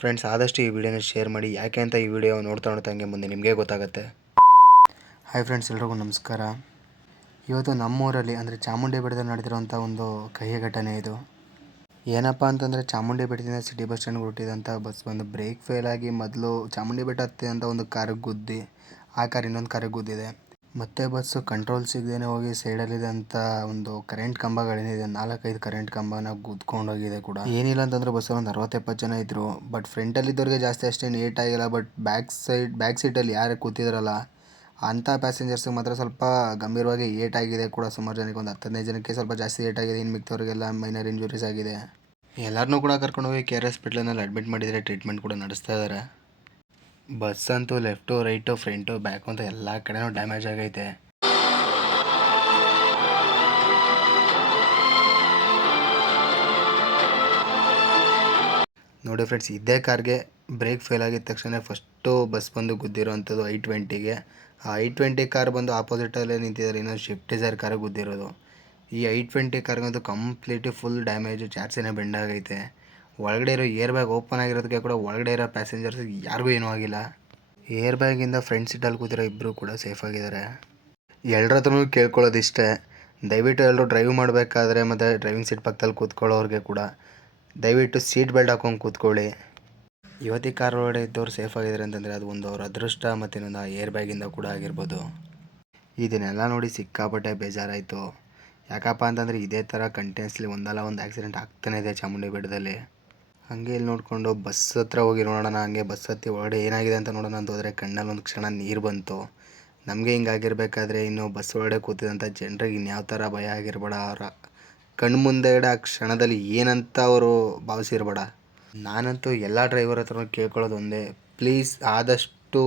Friends, ಆದಷ್ಟು ಈ ವಿಡಿಯೋನ ಶೇರ್ ಮಾಡಿ. ಯಾಕೆ ಅಂತ ಈ ವಿಡಿಯೋ ನೋಡ್ತಾ ಹಂಗೆ ಮುಂದೆ ನಿಮಗೆ ಗೊತ್ತಾಗುತ್ತೆ. ಹಾಯ್ ಫ್ರೆಂಡ್ಸ್, ಎಲ್ರಿಗೂ ನಮಸ್ಕಾರ. ಇವತ್ತು ನಮ್ಮೂರಲ್ಲಿ ಅಂದರೆ ಚಾಮುಂಡಿ ಬೆಟ್ಟದಲ್ಲಿ ನಡೆದಿರೋಂಥ ಒಂದು ಕಹಿ ಘಟನೆ ಇದು. ಏನಪ್ಪ ಅಂತಂದರೆ, ಚಾಮುಂಡಿ ಬೆಟ್ಟದಿಂದ ಸಿಟಿ ಬಸ್ ಸ್ಟ್ಯಾಂಡ್ಗೆ ಹುಟ್ಟಿದಂಥ ಬಸ್ ಬಂದು ಬ್ರೇಕ್ ಫೇಲ್ ಆಗಿ ಮೊದಲು ಚಾಮುಂಡಿ ಬೆಟ್ಟ ಹತ್ತಿದಂಥ ಒಂದು ಕಾರಿಗೆ ಗುದ್ದಿ ಆ ಕಾರ್ ಇನ್ನೊಂದು ಕಾರಿಗೆ ಗುದ್ದಿದೆ. ಮತ್ತೆ ಬಸ್ಸು ಕಂಟ್ರೋಲ್ ಸಿಗದೇ ಹೋಗಿ ಸೈಡಲ್ಲಿದ್ದಂಥ ಒಂದು ಕರೆಂಟ್ ಕಂಬಗಳೇನಿದೆ, 4-5 ಕರೆಂಟ್ ಕಂಬನ ಗುದ್ಕೊಂಡೋಗಿದೆ ಕೂಡ. ಏನಿಲ್ಲ ಅಂತಂದರೆ ಬಸ್ಸಲ್ಲಿ ಒಂದು 60-70 ಜನ ಇದ್ದರು. ಬಟ್ ಫ್ರಂಟಲ್ಲಿದ್ದವ್ರಿಗೆ ಜಾಸ್ತಿ ಅಷ್ಟೇನು ಏಟ್ ಆಗಿಲ್ಲ. ಬಟ್ ಬ್ಯಾಕ್ ಸೀಟಲ್ಲಿ ಯಾರು ಕೂತಿದ್ರಲ್ಲ ಅಂಥ ಪ್ಯಾಸೆಂಜರ್ಸ್ಗೆ ಮಾತ್ರ ಸ್ವಲ್ಪ ಗಂಭೀರವಾಗಿ ಏಟ್ ಆಗಿದೆ ಕೂಡ. ಸುಮಾರು ಜನಕ್ಕೆ ಒಂದು 10-15 ಜನಕ್ಕೆ ಸ್ವಲ್ಪ ಜಾಸ್ತಿ ಏಟ್ ಆಗಿದೆ. ಇನ್ನು ಮಿಕ್ತವ್ರಿಗೆಲ್ಲ ಮೈನರ್ ಇಂಜುರೀಸ್ ಆಗಿದೆ. ಎಲ್ಲರನ್ನೂ ಕೂಡ ಕರ್ಕೊಂಡೋಗಿ KR ಹಾಸ್ಪಿಟ್ಲಿನಲ್ಲಿ ಅಡ್ಮಿಟ್ ಮಾಡಿದರೆ ಟ್ರೀಟ್ಮೆಂಟ್ ಕೂಡ ನಡೆಸ್ತಾ ಇದ್ದಾರೆ. ಬಸ್ ಅಂತೂ ಲೆಫ್ಟು ರೈಟು ಫ್ರಂಟು ಬ್ಯಾಕು ಅಂತ ಎಲ್ಲ ಕಡೆನೂ ಡ್ಯಾಮೇಜ್ ಆಗೈತೆ. ನೋಡಿ ಫ್ರೆಂಡ್ಸ್, ಇದೇ ಕಾರ್ಗೆ ಬ್ರೇಕ್ ಫೇಲ್ ಆಗಿದ ತಕ್ಷಣ ಫಸ್ಟು ಬಸ್ ಬಂದು ಗುದ್ದಿರೋವಂಥದ್ದು I-20ಗೆ. ಆ I-20 ಕಾರ್ ಬಂದು ಆಪೋಸಿಟಲ್ಲೇ ನಿಂತಿದ್ದಾರೆ, ಇನ್ನೊಂದು ಶಿಫ್ಟ್ ಡಿಸೈರ್ ಕಾರಿಗೆ ಗುದ್ದಿರೋದು. ಈ I-20 ಕಾರ್ಗಂತೂ ಕಂಪ್ಲೀಟ್ಲಿ ಫುಲ್ ಡ್ಯಾಮೇಜು, ಚಾರ್ಸಿನೇ ಬೆಂಡ್ ಆಗೈತೆ. ಒಳಗಡೆ ಇರೋ ಏರ್ ಬ್ಯಾಗ್ ಓಪನ್ ಆಗಿರೋದಕ್ಕೆ ಕೂಡ ಒಳಗಡೆ ಇರೋ ಪ್ಯಾಸೆಂಜರ್ಸ್ ಯಾರಿಗೂ ಏನೂ ಆಗಿಲ್ಲ. ಏರ್ ಬ್ಯಾಗಿಂದ ಫ್ರಂಟ್ ಸೀಟಲ್ಲಿ ಕೂತಿರೋ ಇಬ್ಬರು ಕೂಡ ಸೇಫ್ ಆಗಿದ್ದಾರೆ. ಎಲ್ಲರ ಹತ್ರನೂ ಕೇಳ್ಕೊಳ್ಳೋದಿಷ್ಟೇ, ದಯವಿಟ್ಟು ಎಲ್ಲರೂ ಡ್ರೈವ್ ಮಾಡಬೇಕಾದ್ರೆ ಮತ್ತು ಡ್ರೈವಿಂಗ್ ಸೀಟ್ ಪಕ್ಕದಲ್ಲಿ ಕೂತ್ಕೊಳ್ಳೋರಿಗೆ ಕೂಡ ದಯವಿಟ್ಟು ಸೀಟ್ ಬೆಲ್ಟ್ ಹಾಕೊಂಡು ಕೂತ್ಕೊಳ್ಳಿ. ಇವತ್ತಿ ಕಾರ್ ಒಳಗಡೆ ಇದ್ದವ್ರು ಸೇಫ್ ಆಗಿದ್ದಾರೆ ಅಂತಂದರೆ ಅದು ಒಂದು ಅವ್ರ ಅದೃಷ್ಟ, ಮತ್ತು ಇನ್ನೊಂದು ಆ ಏರ್ ಬ್ಯಾಗಿಂದ ಕೂಡ ಆಗಿರ್ಬೋದು. ಇದನ್ನೆಲ್ಲ ನೋಡಿ ಸಿಕ್ಕಾಪಟ್ಟೆ ಬೇಜಾರಾಯಿತು. ಯಾಕಪ್ಪ ಅಂತಂದರೆ ಇದೇ ಥರ ಕಂಟಿನ್ಯೂಸ್ಲಿ ಒಂದಲ್ಲ ಒಂದು ಆಕ್ಸಿಡೆಂಟ್ ಆಗ್ತಾನೆ ಇದೆ ಚಾಮುಂಡಿ ಬೆಟ್ಟದಲ್ಲಿ. ಹಾಗೆ ಇಲ್ಲಿ ನೋಡಿಕೊಂಡು ಬಸ್ ಹತ್ರ ಹೋಗಿ ನೋಡೋಣ, ಹಂಗೆ ಬಸ್ ಹತ್ತಿ ಒಳಗಡೆ ಏನಾಗಿದೆ ಅಂತ ನೋಡೋಣ ಅಂತ ಹೋದರೆ ಕಣ್ಣಲ್ಲಿ ಒಂದು ಕ್ಷಣ ನೀರು ಬಂತು. ನಮಗೆ ಹಿಂಗಾಗಿರ್ಬೇಕಾದ್ರೆ ಇನ್ನು ಬಸ್ ಒಳಗಡೆ ಕೂತಿದಂಥ ಜನರಿಗೆ ಇನ್ಯಾವ ಥರ ಭಯ ಆಗಿರ್ಬೇಡ. ಅವರ ಕಣ್ಣು ಮುಂದೆಗಡೆ ಆ ಕ್ಷಣದಲ್ಲಿ ಏನಂತ ಅವರು ಭಾವಿಸಿರ್ಬೇಡ. ನಾನಂತೂ ಎಲ್ಲ ಡ್ರೈವರ್ ಹತ್ರ ಕೇಳ್ಕೊಳ್ಳೋದು ಒಂದೇ, ಪ್ಲೀಸ್ ಆದಷ್ಟು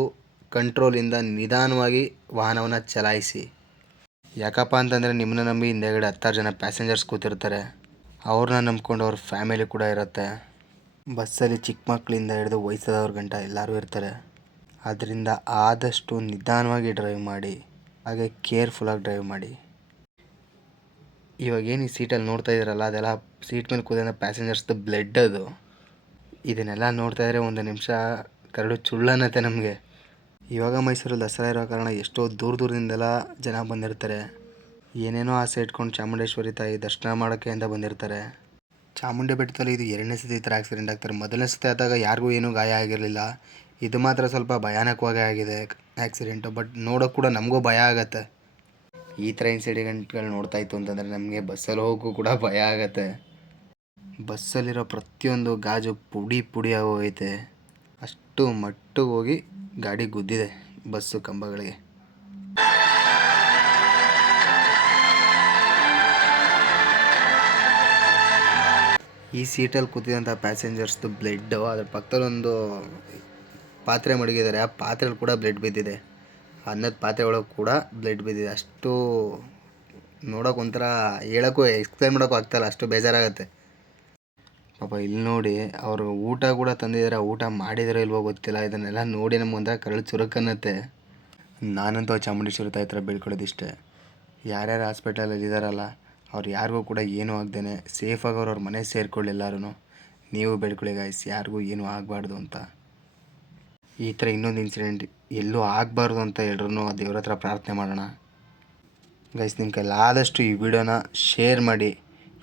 ಕಂಟ್ರೋಲಿಂದ ನಿಧಾನವಾಗಿ ವಾಹನವನ್ನು ಚಲಾಯಿಸಿ. ಯಾಕಪ್ಪ ಅಂತಂದರೆ ನಿಮ್ಮನ್ನ ನಂಬಿ ಹಿಂದೆಗಡೆ 10 ಜನ ಪ್ಯಾಸೆಂಜರ್ಸ್ ಕೂತಿರ್ತಾರೆ, ಅವ್ರನ್ನ ನಂಬ್ಕೊಂಡು ಅವ್ರ ಫ್ಯಾಮಿಲಿ ಕೂಡ ಇರುತ್ತೆ. ಬಸ್ಸಲ್ಲಿ ಚಿಕ್ಕ ಮಕ್ಕಳಿಂದ ಹಿಡಿದು ವಯಸ್ಸಾದವ್ರ ಗಂಟ ಎಲ್ಲರೂ ಇರ್ತಾರೆ. ಆದ್ದರಿಂದ ಆದಷ್ಟು ನಿಧಾನವಾಗಿ ಡ್ರೈವ್ ಮಾಡಿ, ಹಾಗೆ ಕೇರ್ಫುಲ್ಲಾಗಿ ಡ್ರೈವ್ ಮಾಡಿ. ಇವಾಗೇನು ಈ ಸೀಟಲ್ಲಿ ನೋಡ್ತಾ ಇದ್ದೀರಲ್ಲ, ಅದೆಲ್ಲ ಸೀಟ್ ಮೇಲೆ ಕೂತಿದ್ದ ಪ್ಯಾಸೆಂಜರ್ಸ್ದು ಬ್ಲಡ್ ಅದು. ಇದನ್ನೆಲ್ಲ ನೋಡ್ತಾ ಇದ್ದರೆ ಒಂದು ನಿಮಿಷ ಕರಡು ಚುಳ್ಳನ್ನತ್ತೆ ನಮಗೆ. ಇವಾಗ ಮೈಸೂರಲ್ಲಿ ದಸರಾ ಇರೋ ಕಾರಣ ಎಷ್ಟೋ ದೂರದಿಂದೆಲ್ಲ ಜನ ಬಂದಿರ್ತಾರೆ. ಏನೇನೋ ಆಸೆ ಇಟ್ಕೊಂಡು ಚಾಮುಂಡೇಶ್ವರಿ ತಾಯಿ ದರ್ಶನ ಮಾಡೋಕ್ಕೆ ಅಂತ ಬಂದಿರ್ತಾರೆ. ಚಾಮುಂಡಿ ಬೆಟ್ಟದಲ್ಲಿ ಇದು 2ನೇ ಸತಿ ಈ ಥರ ಆಕ್ಸಿಡೆಂಟ್ ಆಗ್ತಾರೆ. ಮೊದಲನೇ ಸತಿ ಆದಾಗ ಯಾರಿಗೂ ಏನೂ ಗಾಯ ಆಗಿರಲಿಲ್ಲ. ಇದು ಮಾತ್ರ ಸ್ವಲ್ಪ ಭಯಾನಕವಾಗಿ ಆಗಿದೆ ಆಕ್ಸಿಡೆಂಟು. ಬಟ್ ನೋಡೋಕೆ ಕೂಡ ನಮಗೂ ಭಯ ಆಗುತ್ತೆ. ಈ ಥರ ಇನ್ಸಿಡೆಂಟ್ಗಳು ನೋಡ್ತಾ ಇತ್ತು ಅಂತಂದರೆ ನಮಗೆ ಬಸ್ಸಲ್ಲಿ ಹೋಗೋಕ್ಕೂ ಕೂಡ ಭಯ ಆಗುತ್ತೆ. ಬಸ್ಸಲ್ಲಿರೋ ಪ್ರತಿಯೊಂದು ಗಾಜು ಪುಡಿ ಪುಡಿ ಆಗೋಗೈತೆ. ಅಷ್ಟು ಮಟ್ಟಿಗೆ ಹೋಗಿ ಗಾಡಿ ಗುದ್ದಿದೆ ಬಸ್ಸು ಕಂಬಗಳಿಗೆ. ಈ ಸೀಟಲ್ಲಿ ಕೂತಿದಂಥ ಪ್ಯಾಸೆಂಜರ್ಸ್ದು ಬ್ಲಡ್ಡು, ಅದ್ರ ಪಕ್ಕದಲ್ಲಿ ಒಂದು ಪಾತ್ರೆ ಮಡಗಿದ್ದಾರೆ, ಆ ಪಾತ್ರೆಯಲ್ಲಿ ಕೂಡ ಬ್ಲಡ್ ಬಿದ್ದಿದೆ. ಅನ್ನದ ಪಾತ್ರೆ ಒಳಗೆ ಕೂಡ ಬ್ಲಡ್ ಬಿದ್ದಿದೆ. ಅಷ್ಟು ನೋಡೋಕೆ ಒಂಥರ ಹೇಳೋಕ್ಕೂ ಎಕ್ಸ್ಪ್ಲೈನ್ ಮಾಡೋಕ್ಕೂ ಆಗ್ತಾಯಿಲ್ಲ, ಅಷ್ಟು ಬೇಜಾರಾಗುತ್ತೆ. ಪಾಪ ಇಲ್ಲಿ ನೋಡಿ, ಅವರು ಊಟ ಕೂಡ ತಂದಿದ್ದಾರೆ, ಊಟ ಮಾಡಿದಾರೋ ಇಲ್ವೋ ಗೊತ್ತಿಲ್ಲ. ಇದನ್ನೆಲ್ಲ ನೋಡಿ ನಮ್ಗೆ ಒಂಥರ ಕರಳು ಚುರುಕನ್ನತ್ತೆ. ನಾನಂತೂ ಚಾಮುಂಡೇಶ್ವರಿ ತಾಯಿ ಹತ್ರ ಬೇಡ್ಕೊಳ್ಳೋದಿಷ್ಟೇ, ಯಾರ್ಯಾರು ಹಾಸ್ಪಿಟಲಲ್ಲಿ ಇದ್ದಾರಲ್ಲ ಅವ್ರು ಯಾರಿಗೂ ಕೂಡ ಏನೂ ಆಗ್ದೇ ಸೇಫಾಗಿ ಅವ್ರ ಮನೆಗೆ ಸೇರ್ಕೊಳ್ಳಿ. ಎಲ್ಲರೂ ನೀವು ಬೇಡ್ಕೊಳ್ಳಿ ಗೈಸ್, ಯಾರಿಗೂ ಏನೂ ಆಗಬಾರ್ದು ಅಂತ. ಈ ಥರ ಇನ್ನೊಂದು ಇನ್ಸಿಡೆಂಟ್ ಎಲ್ಲೂ ಆಗಬಾರ್ದು ಅಂತ ಎಲ್ಲರೂ ದೇವ್ರ ಹತ್ರ ಪ್ರಾರ್ಥನೆ ಮಾಡೋಣ. ಗೈಸ್, ನಿಮ್ಮ ಕೈಲಿ ಆದಷ್ಟು ಈ ವಿಡಿಯೋನ ಶೇರ್ ಮಾಡಿ.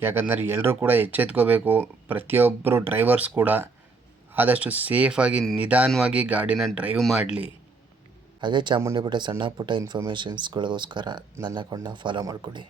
ಯಾಕಂದರೆ ಎಲ್ಲರೂ ಕೂಡ ಎಚ್ಚೆತ್ಕೋಬೇಕು. ಪ್ರತಿಯೊಬ್ಬರು ಡ್ರೈವರ್ಸ್ ಕೂಡ ಆದಷ್ಟು ಸೇಫಾಗಿ ನಿಧಾನವಾಗಿ ಗಾಡಿನ ಡ್ರೈವ್ ಮಾಡಲಿ. ಹಾಗೆ ಚಾಮುಂಡಿ ಬೆಟ್ಟ ಸಣ್ಣ ಪುಟ್ಟ ಇನ್ಫಾರ್ಮೇಷನ್ಸ್ಗಳಿಗೋಸ್ಕರ ನನ್ನ ಅಕೌಂಟ್ನ ಫಾಲೋ ಮಾಡಿಕೊಡಿ.